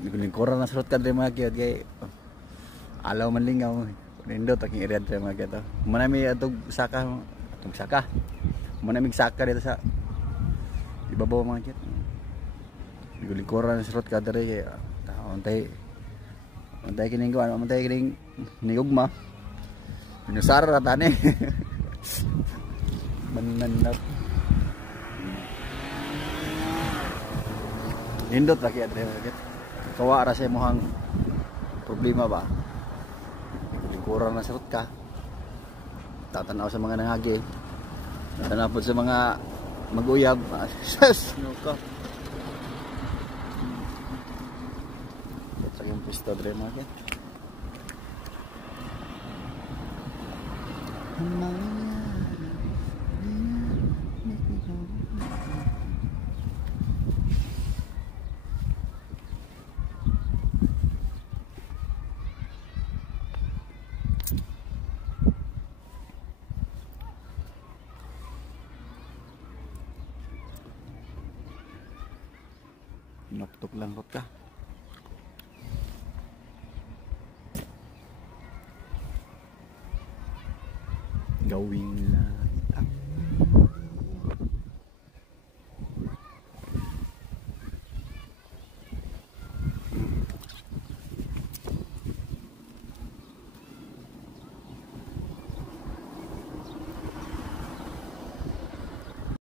lingkuran na surot ka dre mga kiyot kay alaw man lingaw. Nindot aking area dre mga kiyot. Manami atog saka manamig saka dito sa ibabaw mga kiyot. Lingkuran na surot ka dre kay untay kining kuan, untay kining nigugma. Pinusara ta ni. Mananap. Nindot lagi adre mga kiyot. Kawa ra sa imong problema ba? Lingkuran na surot ka. Tatanaw sa mga nangagi. Tatanaw sa mga mag-uyab. Sas, no ka. Sa yung pisto dre mga kiyot. Noktok lang rot ka. Gawin lang.